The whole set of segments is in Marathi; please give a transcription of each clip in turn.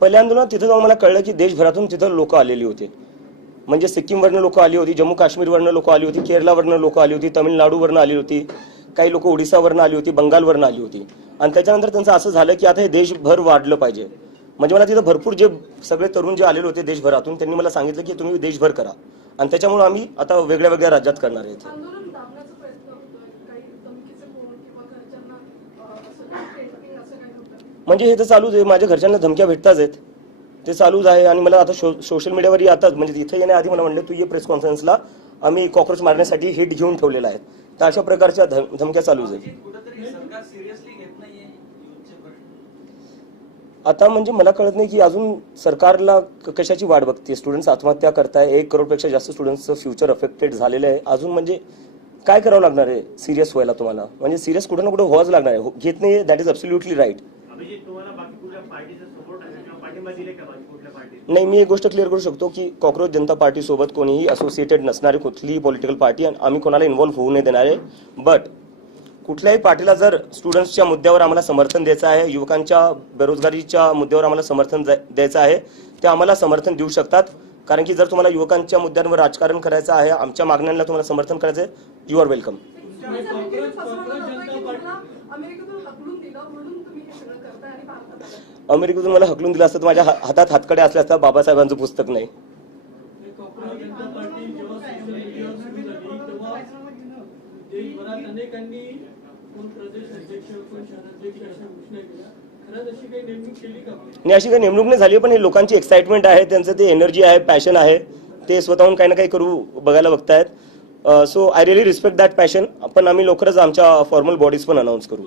पहिल्या आंदोलनात तिथं जाऊन मला कळलं की देशभरातून तिथं लोक आलेली होते. म्हणजे सिक्कीमवरनं लोक आली होती, जम्मू काश्मीरवरनं लोक आली होती, केरळवरनं लोक आली होती, तमिळनाडूवरनं आली होती, काही लोक ओडिसावरनं आली होती, बंगालवरनं आली होती. आणि त्याच्यानंतर त्यांचं असं झालं की आता हे देशभर वाढलं पाहिजे. म्हणजे मला तिथं भरपूर जे सगळे तरुण जे आलेले होते देशभरातून त्यांनी मला सांगितलं की तुम्ही देशभर करा. आणि त्याच्यामुळे आम्ही आता वेगळ्या वेगळ्या राज्यात करणार आहे. म्हणजे हे तर चालूच आहे, माझ्या घरच्यांना धमक्या भेटताच आहेत, ते चालूच आहे. आणि मला आता सोशल मीडियावर आताच म्हणजे इथे येण्याआधी मला म्हणले तू ये प्रेस कॉन्फरन्सला, आम्ही कॉक्रोच मारण्यासाठी हिट घेऊन ठेवलेला आहे. तर अशा प्रकारच्या धमक्या चालूच आहेत. आता म्हणजे मला कळत नाही की अजून सरकारला कशाची वाट बघते. स्टुडंट्स आत्महत्या करताय, 1 करोडपेक्षा जास्त स्टुडंट्सचं फ्युचर अफेक्टेड झालेलं आहे. अजून म्हणजे काय करावं लागणार आहे सिरियस व्हायला तुम्हाला? म्हणजे सिरियस कुठं ना कुठं व्हावंच लागणार आहे. घेत नाही, दॅट इज अब्सोल्युटली राईट. नाही, मी एक गोष्ट क्लिअर करू शकतो की कॉक्रोच जनता पार्टी सोबत कोणीही असोसिएटेड नसणारी कुठलीही पॉलिटिकल पार्टी आम्ही कोणाला इन्व्हॉल्व्ह होऊ नाही देणार आहे. बट कुठल्याही पार्टीला जर स्टुडंट्सच्या मुद्द्यावर आम्हाला समर्थन द्यायचं आहे, युवकांच्या बेरोजगारीच्या मुद्द्यावर आम्हाला समर्थन द्यायचं आहे, ते आम्हाला समर्थन देऊ शकतात. कारण की जर तुम्हाला युवकांच्या मुद्द्यांवर राजकारण करायचं आहे, आमच्या मागण्यांना तुम्हाला समर्थन करायचं आहे, यू आर वेलकम. अमेरिकेतून मला हकलून दिलं असतं तर माझ्या हातात हातकडे असले असता बाबासाहेबांचं पुस्तक नाही. अशी काही नेमणूक नाही झाली, पण लोकांची एक्साइटमेंट आहे, त्यांचं ते एनर्जी आहे, पॅशन आहे, ते स्वतःहून काही ना काही करू बघायला बघतायत. So I really respect that passion. पण आम्ही लवकरच आमच्या फॉर्मल बॉडीज पण अनाऊन्स करू.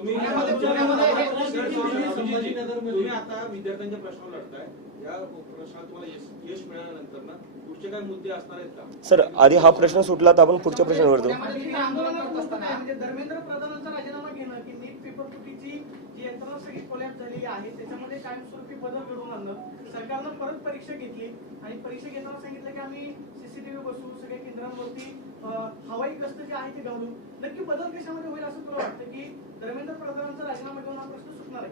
सर आधी हा प्रश्न सुटला तर आपण पुढच्या प्रश्नावर जाऊ. सरकारनं परत परीक्षा घेतली आणि परीक्षा घेताना सांगितलं की आम्ही सीसीटीव्ही बसवू, सगळ्या केंद्रांवरती हवाई गस्त जे आहे ते घालू. नक्की बदल कशामध्ये होईल असं तुला वाटतं की धर्मेंद्र प्रधानांचा राजीनामा घेऊन हा प्रश्न सुटणार आहे?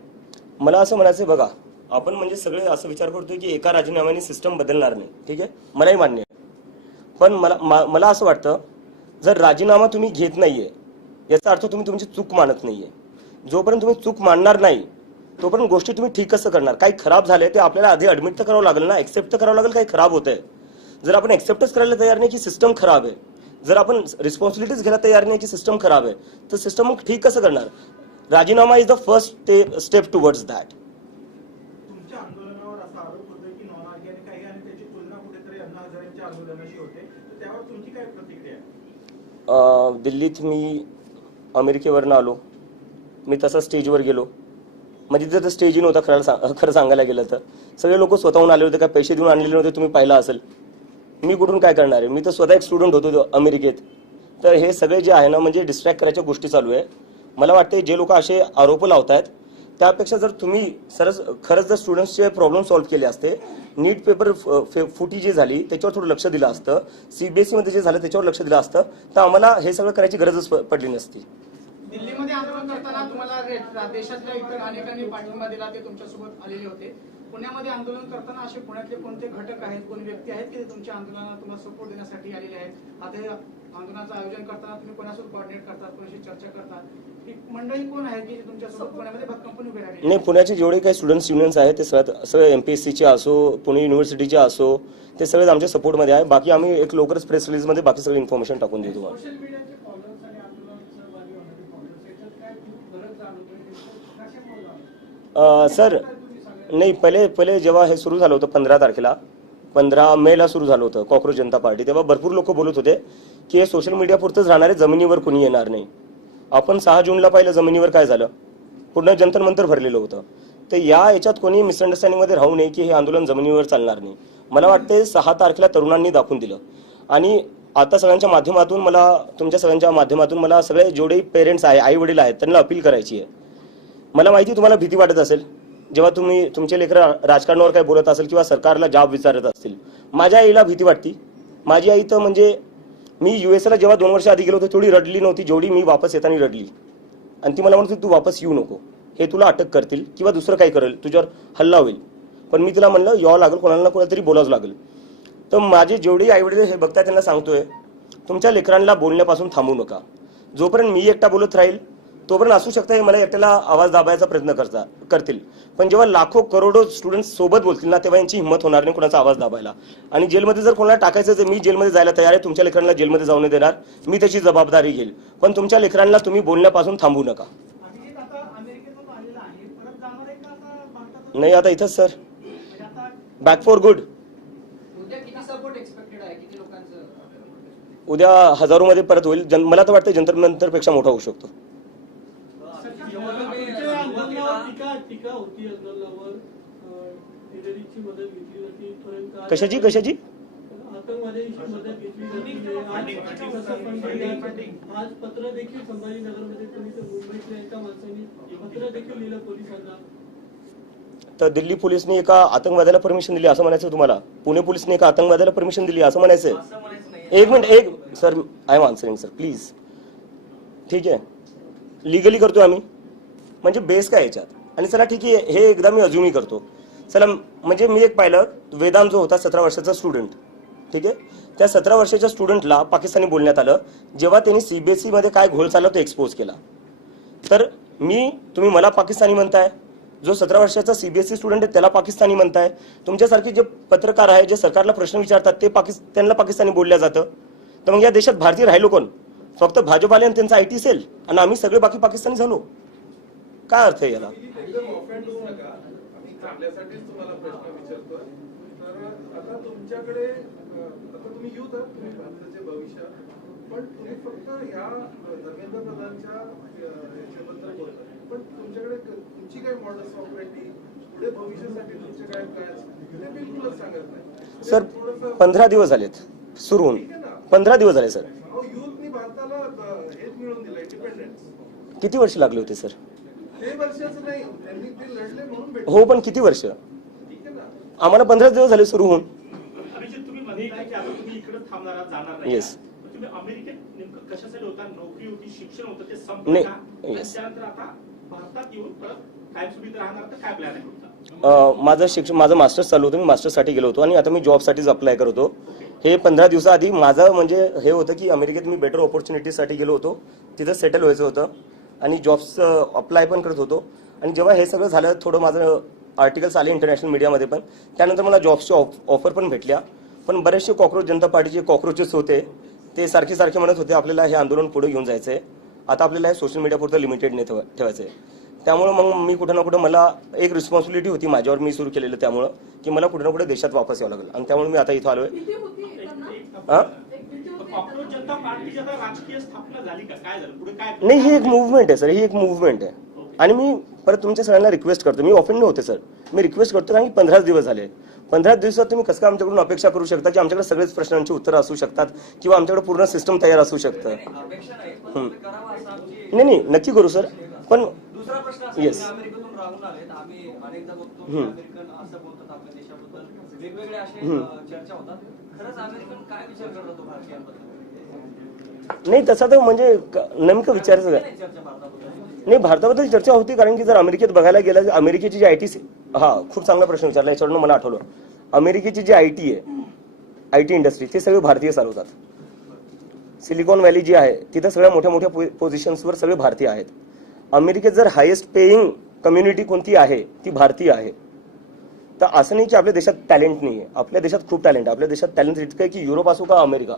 मला असं म्हणायचं बघा, आपण म्हणजे सगळे असं विचार करतोय की एका राजीनाम्याने सिस्टम बदलणार नाही. ठीक आहे, मलाही मान्य आहे. पण मला असं वाटतं जर राजीनामा तुम्ही घेत नाहीये याचा अर्थ तुम्ही तुमची चूक मानत नाहीये. जोपर्यंत तुम्ही चूक मानणार नाही तोपर्यंत गोष्टी तुम्ही ठीक कसं करणार? काही खराब झालंय ते आपल्याला आधी ऍडमिट तर करावं लागेल ना, एक्सेप्ट तर करावं लागेल काही खराब होतंय. जर आपण एक्सेप्टच करायला तयार नाही की सिस्टम खराब आहे, जर आपण रिस्पॉन्सिबिलिटीज घ्यायला तयार नाही की सिस्टम खराब आहे, तर सिस्टम मग ठीक कसं करणार? राजीनामा is the first step towards that. तुमच्या आंदोलनावर असा आरोप होतोय की नॉन ऑर्गॅनिक आहे आणि त्याची तुलना कुठेतरी अण्णा हजारेंच्या आंदोलनाशी होते, तर त्यावर तुमची काय प्रतिक्रिया आहे? दिल्लीत मी अमेरिकेवरनं आलो, मी तसा स्टेजवर गेलो. म्हणजे तिथं स्टेज नव्हता खरं सांगायला गेलं तर. सगळे लोक स्वतःहून आले होते, काय पैसे देऊन आणलेले नव्हते, तुम्ही पाहिलं असेल. मी कुठून काय करणार आहे? मी तर स्वतः एक स्टुडंट होतो अमेरिकेत. तर हे सगळे जे आहे ना म्हणजे डिस्ट्रॅक्ट करायच्या गोष्टी चालू आहे. मला वाटते जे लोक असे आरोप लावतात त्यापेक्षा जर तुम्ही खरंच जर स्टुडंट्सचे प्रॉब्लेम सॉल्व्ह केले असते, नीट पेपर फुटी जी झाली त्याच्यावर थोडं लक्ष दिलं असतं, सीबीएसई मध्ये जे झालं त्याच्यावर लक्ष दिलं असतं, तर आम्हाला हे सगळं करायची गरजच पडली नसती. दिल्लीमध्ये आंदोलन करताना तुम्हाला देशातल्या इतर अनेकांनी पाठिंबा दिला, ते तुमच्यासोबत आलेले होते. पुण्यामध्ये आंदोलन करताना असे पुण्यातले कोणते घटक आहेत, कोणी व्यक्ती आहेत की तुम्च्या आंदोलनाला तुम्हाला सपोर्ट देण्यासाठी आलेले आहेत? आता आंदोलनाचं आयोजन करताना तुम्ही कोणासोबत कोऑर्डिनेट करतात, कोणाशी चर्चा करतात? ही मंडळी कोण आहे की तुमच्यासोबत पुण्यामध्ये भक्कमपणे उभे राहिली? नाही, पुण्याचे जेवढे काही स्टुडंट्स युनियन्स आहेत ते सगळे एमपीएससीचे असो, पुणे युनिव्हर्सिटीचे असो, ते सगळे आमच्या सपोर्टमध्ये आहे. बाकी आम्ही एक लवकरच प्रेस रिलीजमध्ये बाकी सगळी इन्फॉर्मेशन टाकून देऊ तुम्हाला. सर नाही, पहिले जेव्हा हे सुरू झालं होतं 15 मेला सुरू झालं होतं कॉक्रोच जनता पार्टी, तेव्हा भरपूर लोक बोलत होते की हे सोशल मीडिया पुरतंच राहणार आहे, जमिनीवर कोणी येणार नाही. आपण 6 जूनला पाहिलं जमिनीवर काय झालं, पूर्ण जंतर मंतर भरलेलं होतं. तर याच्यात कोणी मिसअंडरस्टँडिंगमध्ये राहू नये की हे आंदोलन जमिनीवर चालणार नाही. मला वाटते 6 तारखेला तरुणांनी दाखवून दिलं. आणि आता सगळ्यांच्या माध्यमातून तुमच्या सगळ्यांच्या माध्यमातून मला सगळे जेवढे पेरेंट्स आहे, आई वडील आहेत, त्यांना अपील करायची आहे. मला माहिती तुम्हाला भीती वाटत असेल जेव्हा तुम्ही तुमचे लेकरं राजकारणावर काय बोलत असेल किंवा सरकारला जॉब विचारत असतील. माझ्या आईला भीती वाटती. माझी आई तर म्हणजे मी यूएसला जेव्हा 2 वर्ष आधी गेलो होतो तेवढी रडली नव्हती जेवढी मी वापस येताना रडली. आणि ती मला म्हणते तू वापस येऊ नको. हे तुला अटक करतील किंवा दुसरं काही करेल, तुझ्यावर हल्ला होईल. पण मी तुला म्हणलं यावं लागेल, कोणाला ना कोणातरी बोलावं लागेल. तर माझे जेवढे आईवडील हे बघताय त्यांना सांगतोय, तुमच्या लेकरांना बोलण्यापासून थांबू नका. जोपर्यंत मी एकटा बोलत राहील तोपर्यंत असू शकतं हे मला एकट्याला आवाज दाबायचा प्रयत्न करतील. पण जेव्हा लाखो करोडो स्टुडंट्स सोबत बोलतील ना, तेव्हा यांची हिंमत होणार नाही कोणाचा आवाज दाबायला. आणि जेलमध्ये जर कोणाला टाकायचं तर मी जेलमध्ये जायला तयार आहे. तुमच्या लेकरांना जेलमध्ये जाऊ नाही देणार, मी त्याची जबाबदारी घेईल. पण तुमच्या लेकरांना तुम्ही बोलण्यापासून थांबू नका. नाही, आता इथंच सर, बॅक फॉर गुड. उद्या हजारोमध्ये परत होईल. मला तर वाटतं जंतर मंतर पेक्षा मोठा होऊ शकतो. कशाची कशाची आज पत्र देखील संभाजीनगरमध्ये मुंबईतल्या एका माणसाने पत्र देखील लिहिलं पोलिसांना. तर दिल्ली पोलिसने एका आतंकवाद्याला परमिशन दिली असं म्हणायचं तुम्हाला? पुणे पोलिसने एका आतंकवाद्याला परमिशन दिली असं म्हणायचं? एक minute sir, I am answering sir, please. ठीक आहे, लिगली करतोय आम्ही, म्हणजे बेस काय याच्यात? आणि चला ठीक आहे, हे एकदा मी अजूनही करतो. चला, म्हणजे मी एक पाहिलं, वेदांत जो होता 17 वर्षाचा स्टुडंट, ठीक आहे, त्या 17 वर्षाच्या स्टुडंटला पाकिस्तानी बोलण्यात आलं जेव्हा त्यांनी सीबीएसई मध्ये काय घोळ चालला तो एक्सपोज केला. तर तुम्ही मला पाकिस्तानी म्हणताय, जो 17 वर्षाचा सीबीएसई स्टुडंट आहे त्याला पाकिस्तानी म्हणताय. तुमच्यासारखे जे पत्रकार आहे जे सरकारला प्रश्न विचारतात ते त्यांना पाकिस्तानी बोलल्या जातं. तर मग या देशात भारतीय राहिलो कोण? फक्त भाजपाले आणि त्यांचा आयटी सेल, आणि आम्ही सगळे बाकी पाकिस्तानी झालो. काय अर्थ आहे याला? तुम्हाला प्रश्न विचारतो. तर आता तुमच्याकडे तुम्ही युथ आहात, तुम्ही भारताचे भविष्य, पण तुम्ही फक्त ह्या धर्मेंद्र प्रधानच्या याच्याबद्दल बोलता. पण तुमच्याकडे तुमची काय मॉडल्स ऑपरेटिव्ह पुढे भविष्यासाठी तुमचे काय प्लॅन्स ते बिलकुलच सांगत नाही सर. 15 दिवस झालेत सुरू होऊन, 15 दिवस झाले सर. युथनी भारताला हेच मिळवून दिलं, इंडिपेंडन्स. किती वर्ष लागले होते सर? ते वर्षाचं नाही, त्यांनी ते लढले म्हणून भेटले. हो, पण किती वर्ष? ठीक आहे ना, आम्हाला 15 दिवस झाले सुरू होऊन. तुम्ही मध्ये की आता तुम्ही इकडे थांबणार जाणार नाही. येस. तुम्ही अमेरिकेत नेमकं कशासाठी होता? नोकरी होती, शिक्षण होतं, ते नाही. संपलं का? येस. त्यानंतर आता भारतात येऊन परत कायमस्वरूपी राहणार, तर काय प्लॅन आहे तुमचा? माझं मास्टर्स चालू होतं, मी मास्टर्ससाठी गेलो होतो आणि आता मी जॉबसाठीच अप्लाय करत होतो. हे 15 दिवसाआधी माझं म्हणजे हे होतं की अमेरिकेत मी बेटर ऑपॉर्च्युनिटीसाठी गेलो होतो, तिथं सेटल व्हायचं होतं आणि जॉब्सचं अप्लाय पण करत होतो. आणि जेव्हा हे सगळं झालं, थोडं माझं आर्टिकल्स आले इंटरनॅशनल मीडियामध्ये पण, त्यानंतर मला जॉब्सच्या ऑफर पण भेटल्या. पण बरेचसे कॉक्रोच जनता पार्टीचे कॉक्रोचेस होते, ते सारखे म्हणत होते आपल्याला हे आंदोलन पुढे घेऊन जायचं आहे, आता आपल्याला हे सोशल मीडियापुरतं लिमिटेड नाही ठेवायचं आहे. त्यामुळं मग मी कुठं ना कुठं मला एक रिस्पॉन्सिबिलिटी होती माझ्यावर, मी सुरू केलेलं, त्यामुळं की मला कुठं ना कुठे देशात वापस यावं लागेल. आणि त्यामुळे मी आता इथं आलोय. कॉक्रोच जनता पार्टीची आता राजकीय स्थापना झाली का? काय झालं पुढे? काय नाही, ही एक मुव्हमेंट आहे सर, ही एक मुव्हमेंट आहे. आणि मी परत तुमच्या सगळ्यांना रिक्वेस्ट करतो, मी ऑफेंड नाही होते सर, मी रिक्वेस्ट करतो कारण की 15 दिवस झाले. 15 दिवसात तुम्ही कसं काय आमच्याकडून अपेक्षा करू शकता की आमच्याकडे सगळेच प्रश्नांची उत्तरं असू शकतात किंवा आमच्याकडे पूर्ण सिस्टम तयार असू शकतं? नाही, नक्की करू सर. पण दुसरा प्रश्न येस, अमेरिकेतून राहून आलेत आम्ही, अनेकदा बघतो की अमेरिकन असं बोलतात आपल्या देशाबद्दल, वेगवेगळे असे चर्चा होतात. खरंच अमेरिकन काय विचार करतात तो भारतीयांबद्दल? नाही, तसा तर म्हणजे नेमकं विचारायचं काय? चर्चा भारताबद्दल नाही, भारताबद्दल चर्चा होती कारण की जर अमेरिकेत बघायला गेलं, अमेरिकेची जी आयटी, खूप चांगला प्रश्न विचारला, याच्यावरून मला आठवलं. अमेरिकेची जी आयटी आहे, आयटी इंडस्ट्री, ते सगळे भारतीय चालवतात. सिलिकॉन व्हॅली जी आहे तिथं सगळ्या मोठ्या पोझिशन्सवर सगळे भारतीय आहेत. अमेरिकेत जर हायेस्ट पेईंग कम्युनिटी कोणती आहे ती भारतीय आहे. तर असं नाही की आपल्या देशात टॅलेंट नाही आहे, आपल्या देशात खूप टॅलेंट आहे. आपल्या देशात टॅलेंट इतकं आहे की युरोप असो का अमेरिका,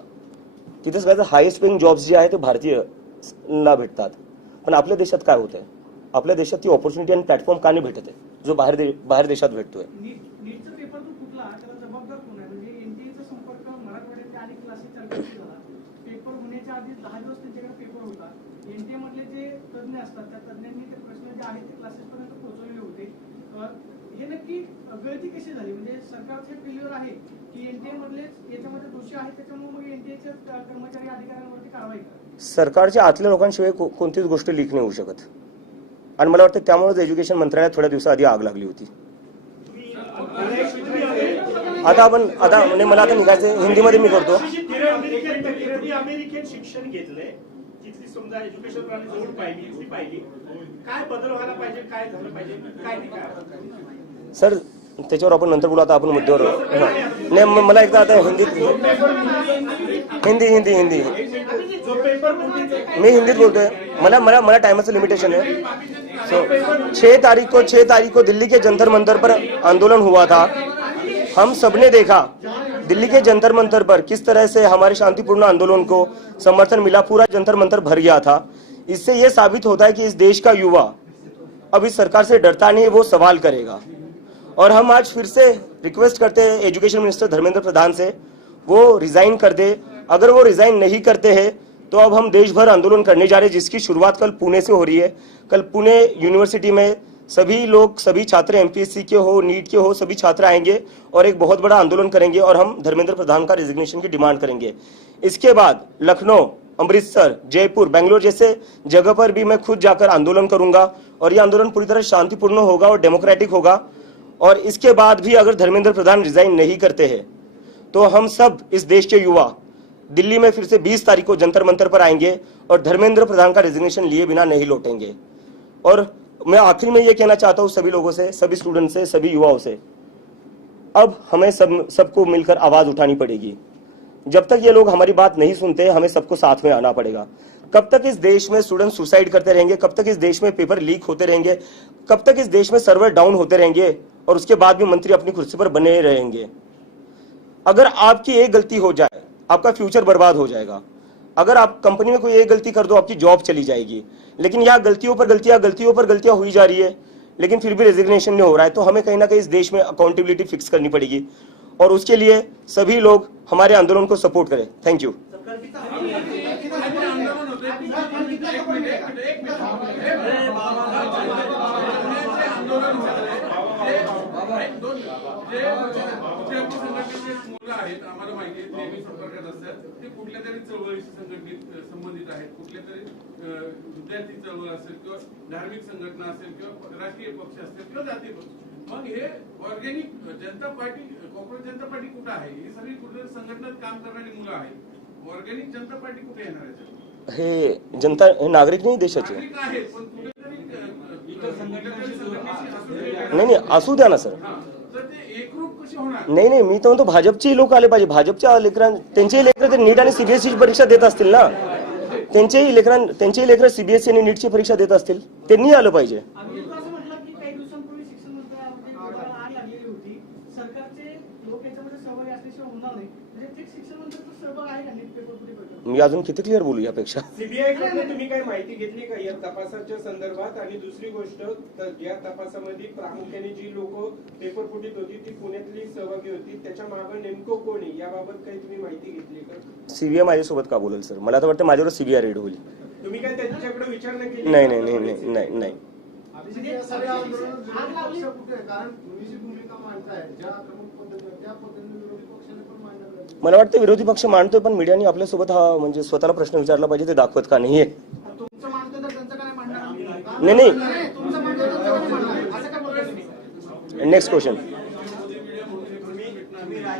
तिथे सगळ्याचं हायेस्ट पेईंग जॉब्स जे आहे ते भारतीयला भेटतात. पण आपल्या देशात काय होत आहे? आपल्या देशात ती ऑपॉर्च्युनिटी आणि प्लॅटफॉर्म का नाही भेटत आहे जो बाहेर देशात भेटतोय? नीटचा पेपर जो फुटला त्याला जबाबदार कोण आहे? म्हणजे एनटीएचा संपर्क मराठवाड्यातल्या अनेक क्लासेस चालू झाला. पेपर होण्याच्या आधी 10 दिवस त्यांच्याकडे पेपर होता. एनटीए मधले जे तज्ञ असतात त्या तज्ञांनी ते प्रश्न जे आहेत ते क्लासेस पर्यंत पोहोचवलेले होते. हे नक्की गळती कशी झाली? म्हणजे सरकारचे फेल्युअर आहे की एनटीए मधलेच याच्यामध्ये दोषी आहेत, त्याच्यामुळे मग एनटीएचे कर्मचारी अधिकाऱ्यांवरती कारवाई करा? सरकारच्या आतल्या लोकांशिवाय कोणतीच गोष्ट लीक नाही होऊ शकत. आणि मला वाटतं त्यामुळेच एज्युकेशन मंत्रालयात थोड्या दिवसाआधी आग लागली होती. आता मला आता निघायचं, हिंदीमध्ये मी करतो. अमेरिकेत शिक्षण घेतलंय, तिथली समजा एज्युकेशन प्रणाली जवळ पाहिली ती पाहिली, काय बदल व्हायला पाहिजे, काय झालं पाहिजे, काय नाही काय? सर त्याच्यावर आपण नंतर बोलू, आता आपण मुद्द्यावर नाही. मला एकदा आता हिंदीत हिंदी जो पेपर फुटीचा मी हिंदीत बोलतोय. मला मला मला टाइमाचं लिमिटेशन है. सो 6 तारीख को दिल्ली के जंतर मंतर पर आंदोलन हुआ था. हम सबने देखा दिल्ली के जंतर मंतर पर किस तरह से हमारे शांतिपूर्ण आंदोलन को समर्थन मिला. पूरा जंतर मंतर भर गया था. इससे यह साबित होता है कि इस देश का युवा अब इस सरकार से डरता नहीं, वो सवाल करेगा. और हम आज फिर से रिक्वेस्ट करते हैं एजुकेशन मिनिस्टर धर्मेंद्र प्रधान से, वो रिजाइन कर दे. अगर वो रिजाइन नहीं करते हैं तो अब हम देश भर आंदोलन करने जा रहे हैं, जिसकी शुरुआत कल पुणे से हो रही है. कल पुणे यूनिवर्सिटी में सभी लोग, सभी छात्र एमपीएससी के हो, नीट के हो, सभी छात्र आएंगे और एक बहुत बड़ा आंदोलन करेंगे और हम धर्मेंद्र प्रधान का रेजिग्नेशन की डिमांड करेंगे. इसके बाद लखनऊ, अमृतसर, जयपुर, बेंगलोर जैसे जगह पर भी मैं खुद जाकर आंदोलन करूंगा और ये आंदोलन पूरी तरह शांतिपूर्ण होगा और डेमोक्रेटिक होगा. और इसके बाद भी अगर धर्मेंद्र प्रधान रिजाइन नहीं करते हैं तो हम सब इस देश के युवा दिल्ली में फिर से 20 तारीख को जंतर मंतर पर आएंगे और धर्मेंद्र प्रधान का रेजिग्नेशन लिए बिना नहीं लौटेंगे. और मैं आखिर में ये कहना चाहता हूं सभी लोगों से, सभी स्टूडेंट से, सभी युवाओं से, अब हमें सबको मिलकर आवाज उठानी पड़ेगी. जब तक ये लोग हमारी बात नहीं सुनते, हमें सबको साथ में आना पड़ेगा. कब तक इस देश में स्टूडेंट सुसाइड करते रहेंगे, कब तक इस देश में पेपर लीक होते रहेंगे, कब तक इस देश में सर्वर डाउन होते रहेंगे और उसके बाद भी मंत्री अपनी कुर्सी पर बने रहेंगे. अगर आपकी एक गलती हो जाए, आपका फ्यूचर बर्बाद हो जाएगा. अगर आप कंपनी में कोई एक गलती कर दो, आपकी जॉब चली जाएगी. लेकिन यहाँ गलतियों पर गलतियां हुई जा रही है, लेकिन फिर भी रेजिग्नेशन नहीं हो रहा है. तो हमें कहीं ना कहीं इस देश में अकाउंटेबिलिटी फिक्स करनी पड़ेगी और उसके लिए सभी लोग हमारे आंदोलन को सपोर्ट करें. Thank you. मुलं आहेत, आम्हाला माहिती आहे, नेहमी संपर्कात असतात. ते कुठल्या तरी चळवळीशी संबंधित आहेत, कुठल्या तरी विद्यार्थी चळवळ असेल किंवा धार्मिक संघटना असेल किंवा राजकीय पक्ष असतील किंवा जातीय पक्ष. मग हे ऑर्गॅनिक जनता पार्टी, कॉर्पोरेट जनता पार्टी कुठं आहे? ही सगळी कुठल्या संघटनेत काम करणारी मुलं आहेत. ऑर्गॅनिक जनता पार्टी कुठे येणार आहे? हे जनता, हे नागरिक नाही देशाचे. नागरिक आहेत, पण कुठेतरी इतर संघटनेशी नाही असू द्या ना सर. तर ते एकरूप कसे होणार? नाही मी तर म्हणतो भाजपचे लोक आले पाहिजे. भाजपच्या त्यांचेही लेकर ते नीट आणि सीबीएसई परीक्षा देत असतील ना, त्यांचेही लेकर सीबीएसई आणि नीटची परीक्षा देत असतील, त्यांनी आलं पाहिजे. आम्ही असं म्हटलं की काही दिवसांपूर्वी शिक्षण मंत्र्यामध्ये आग लागलेली होती. सरकारचे लोक याच्यामध्ये सहभागी असल्याशिवाय होणार नाही. म्हणजे थेट शिक्षण मंत्र्याचा सहभाग आहे का नीट पेपर फुटी प्रकरणात? मी अजून किती क्लिअर बोलू यापेक्षा. सीबीआय कडून तुम्ही काही माहिती घेतली का या तपासाच्या संदर्भात? आणि दुसरी गोष्ट, या तपासामध्ये प्रामुख्याने जी लोक पेपर फुटीत होती ती पुण्यातली सहभागी होती, त्याच्या मागे नेमकं कोण आहे याबाबत काही तुम्ही माहिती घेतली का? सीबीआय माझ्यासोबत का बोलेल सर? मला तर वाटतं माझ्यावर सीबीआय रेड होईल. तुम्ही काय त्यांच्याकडे विचारणा केली? नाही. आग लागली. कारण तुम्ही जी भूमिका मांडताय ज्या प्रमुख पद्धतीने त्या पद्धतीने विरोधी पक्षाने पण मांडलं पाहिजे. मला वाटतं विरोधी पक्ष मांडतोय, पण मीडियाने आपल्यासोबत हा म्हणजे स्वतःला प्रश्न विचारला पाहिजे, ते दाखवत का नाहीये. तुमचं मानतो तर त्यांचं काय मांडणार? नाही. तुमचं मानतो तर त्यांचं काय मांडणार? असं काय बोलताय तुम्ही? Next question.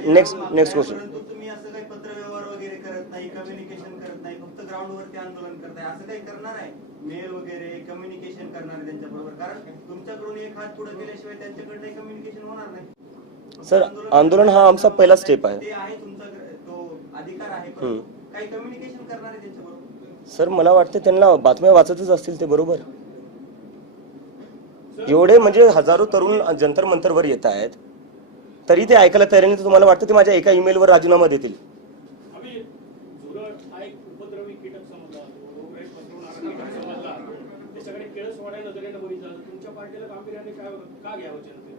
Next question. तुम्ही असं काही पत्रव्यवहार वगैरे करत नाही, कम्युनिकेशन करत नाही, फक्त ग्राउंडवरती आंदोलन करताय, असं काही करणार आहे? मेल वगैरे कम्युनिकेशन करणार आहे त्यांच्याबरोबर? कारण तुमच्याकडून एक हात पुढे केल्याशिवाय त्यांच्याकडे कम्युनिकेशन होणार नाही. सर आंदोलन हा आमचा पहिला स्टेप आहे. ते आहे तुमचा तो अधिकार आहे, पण काही कम्युनिकेशन करणार आहे त्यांच्याबरोबर? सर मला वाटतं त्यांना बातम्या वाचतच असतील ते, बरोबर. एवढे म्हणजे हजारो तरुण जंतर मंतरवर येत आहेत तरी ते ऐकायला तयार नाही. तुम्हाला वाटतं ते माझ्या एका ईमेलवर राजीनामा देतील? आम्ही झुरळ हा एक उपद्रवी कीटक समजला, रोगराई पसरवणारा कीटक समजला. ते सगळे केळसवाड्या नजरेनं बघितलं. तुमच्या पार्टीला गांभीर्याने का घ्यावं जनतेने?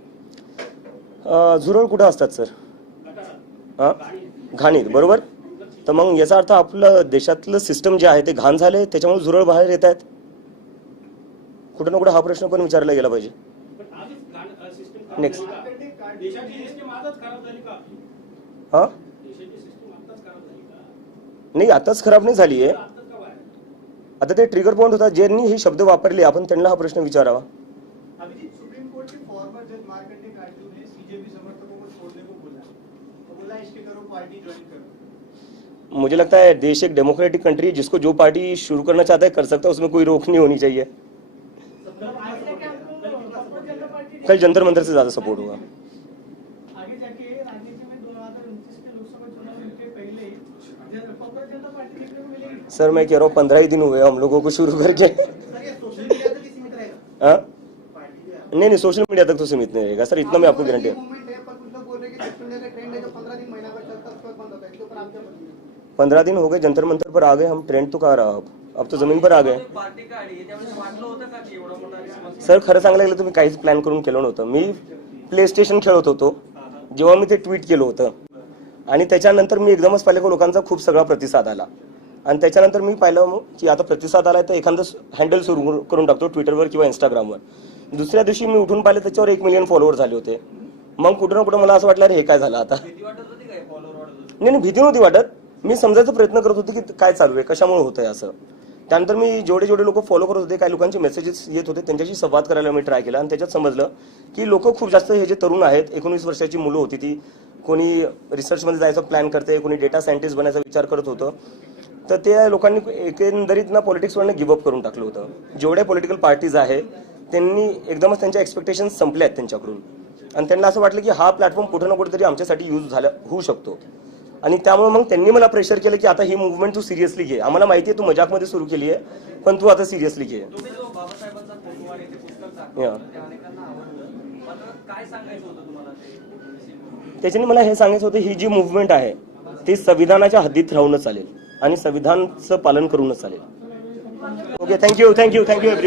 झुरळ कुठं असतात सर? हा, घाणीत, बरोबर. तर मग याचा अर्थ आपलं देशातलं सिस्टम जे आहे ते घाण झाले, त्याच्यामुळे झुरळ बाहेर येत आहेत. कुठं ना कुठं हा प्रश्न पण विचारला गेला पाहिजे. नेक्स्ट. देशाची सिस्टीम आताच खराब झाली का? हा, देशाची सिस्टीम आताच खराब झाली का? नाही आताच खराब नाही झाली आहे. आता ते ट्रिगर पॉइंट होता, ज्यांनी हे शब्द वापरले आपण त्यांना हा प्रश्न विचारावा. अभिजीत, सुप्रीम कोर्ट के फॉर्मर जज मार्कंडे काटजू ने सीजेपी समर्थकों को छोड़ने को बोला, तो बोला इसके करो पार्टी ज्वाइन करो. मुझे लगता है देश एक डेमोक्रेटिक कंट्री है, जिसको जो पार्टी शुरू करना चाहता है कर सकता है, उसमें कोई रोक नहीं होनी चाहिए। कल जंतर मंतर से ज्यादा सपोर्ट होगा। आगे जाके राजनीति में 2029 के लोकसभा चुनाव के पहले कांग्रेस जनता पार्टी देखने को मिलेगी। सर मैं कह रहा हूँ 15 ही दिन हुए हम लोगों को शुरू करके। हाँ? नहीं, सोशल मीडिया तक तो सीमित नहीं रहेगा सर, इतना मैं आपको गारंटी है। 15 दिन हो गए, जंतर मंतर पर आ गए हम, ट्रेंड तो कहाँ रहा अब तो जमीन पर आ गए। पार्टी काढली त्यावेळेस वाटलं होतं का की एवढा मोठा रिस्पॉन्स? सर खरं सांगायला गेलं तर मी काहीच प्लॅन करून केलं नव्हतं। मी प्ले स्टेशन खेळत होतो जेव्हा मी ते ट्विट केलं होतं, आणि त्याच्यानंतर मी एकदमच पाहिलं की लोकांचा खूप सगळा प्रतिसाद आला, आणि त्याच्यानंतर मी पाहिलं की आता प्रतिसाद आलाय तर एखादं हँडल सुरू करून टाकतो ट्विटरवर किंवा इंस्टाग्रामवर। दुसऱ्या दिवशी मी उठून पाहिलं त्याच्यावर 1 मिलियन फॉलोअर झाले होते। मग कुठं ना कुठं मला असं वाटलं हे काय झालं आता। भीती वाटत होती काय फॉलोअर वाढत होते? नाही भीती नव्हती वाटत, मी समजायचा प्रयत्न करत होते की काय चालू आहे, कशामुळे होतंय असं। त्यानंतर मी जेवढे लोक फॉलो करत होते, काही लोकांचे मेसेजेस येत होते, त्यांच्याशी संवाद करायला मी ट्राय केला, आणि त्याच्यात समजलं की लोक खूप जास्त हे जे तरुण आहेत, 19 वर्षाची मुलं होती ती, कोणी रिसर्चमध्ये जायचा प्लॅन करते, कोणी डेटा सायंटिस्ट बनायचा विचार करत होतं, तर त्या लोकांनी एकंदरीत ना पॉलिटिक्सवरनं गिव्हअप करून टाकलं होतं। जेवढ्या पॉलिटिकल पार्टीज आहेत त्यांनी एकदमच त्यांच्या एक्सपेक्टेशन्स संपल्या आहेत त्यांच्याकडून, आणि त्यांना असं वाटलं की हा प्लॅटफॉर्म कुठे ना कुठेतरी आमच्यासाठी यूज होऊ शकतो, आणि त्यामुळे मग त्यांनी मला प्रेशर केलं की आता ही मुवमेंट तू सिरियसली घे, आम्हाला माहिती आहे तू मजाकमध्ये सुरू केली आहे पण तू आता सिरियसली घे। तुम्ही जो बाबासाहेबांचा फोटो आणि ते पुस्तक टाकलं ते अनेकांना आवडलं, मात्र काय सांगायचं होतं तुम्हाला ते? त्याच्याने मला हे सांगायचं होतं ही जी मुवमेंट आहे ती संविधानाच्या हद्दीत राहूनच चालेल आणि संविधानाचं पालन करूनच चालेल। Okay, thank you every